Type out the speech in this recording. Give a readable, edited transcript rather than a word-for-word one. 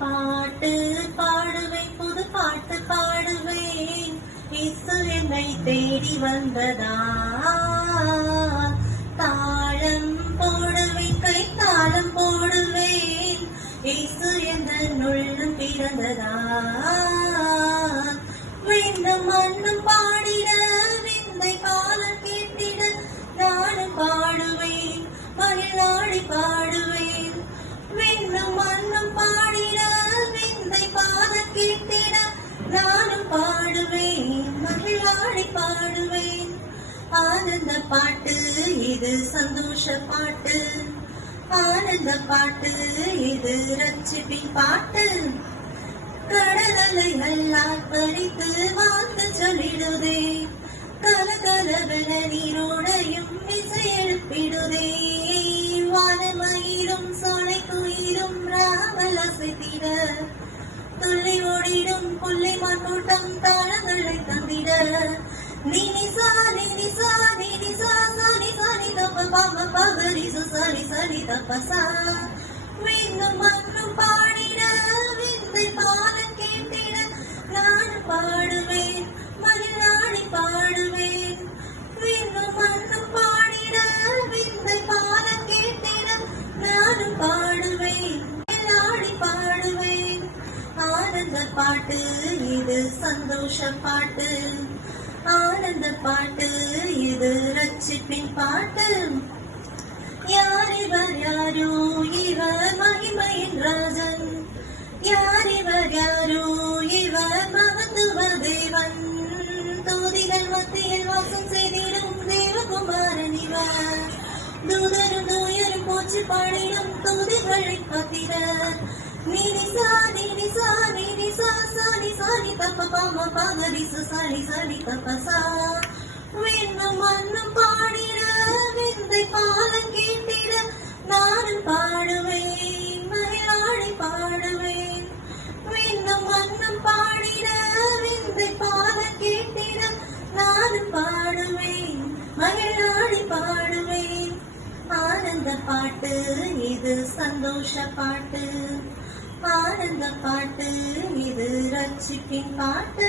பாட்டு பாடுவேன், புது பாட்டு பாடுவேன். இயேசு என்னை தேடி வந்ததா, தாளம் போடுவேன், கை தாளம் போடுவேன். இயேசு என்ற உள்ளம் பிறந்ததா, விண்ணும் மண்ணும் பாடிட, விந்தை பாடல் கேட்டிட, நானும் பாடுவேன், மகிழாடி பாடுவேன். விண்ணும் மண்ணும் பாடிட, விந்தை பாடல் கேட்டிட, நானும் பாடுவேன், மகிழாடி பாடுவேன். ஆனந்த பாட்டு இது, சந்தோஷ பாட்டு. ஆனந்த பாட்டு இது, ரட்சிப்பின் பாட்டு. கடலை எல்லாம் பறித்து வாக்கு சொல்லிடுதே, கலகலவென நீரோடையும் இசை எழுப்பிடுதே. வானமயிலும் சோலை குயிலும் ராமல் அசைத்திட, துள்ளி ஓடிடும் புள்ளை மாட்டோட்டம் தாளங்களை தந்திட. நினிசா நினிசா நினிசா சனி சனி தப்ப பாப பகரி சுசனி சனி தப்பசா. விண்ணும் மண்ணும் பாடிட, விந்தை பாடல் கேட்டிட, நான் பாடுவேன், மகிழாடி பாடுவேன். விண்ணும் மண்ணும் பாடிட, விந்தை பாடல் கேட்டிட, நானும் பாடுவேன், மகிழாடி பாடுவேன். ஆனந்த பாட்டு இது, சந்தோஷ பாட்டு. ஆனந்த பாட்டு இது, ரட்சிப்பின் பாட்டு. யார் இவர் யாரோ, இவர் மகிமையின் ராஜன். யார் இவர் யாரோ, இவர் மகத்துவ தேவன். தூதிகள் மத்தியில் வாசம் செய்திடும் தேவகுமாரன் இவர். தூதரும் தூயரும் போற்றி பாடிடும் தூதிகளை பத்திரர். நினிசா நினிசா நினிசா சனி சனி தப்ப பாம பகரி சுசனி சனி தப்பசா. விண்ணும் மண்ணும் பாடிட, விந்தை பாடல் கேட்டிட, நானும் பாடுவேன், மகிழாடி பாடுவேன். விண்ணும் மண்ணும் பாடிட, விந்தை பாடல் கேட்டிட, நானும் பாடுவேன், மகிழாடி பாடுவேன். ஆனந்த பாட்டு இது, சந்தோஷ பாட்டு. ஆனந்த பாட்டு இது, ரட்சிப்பின் பாட்டு.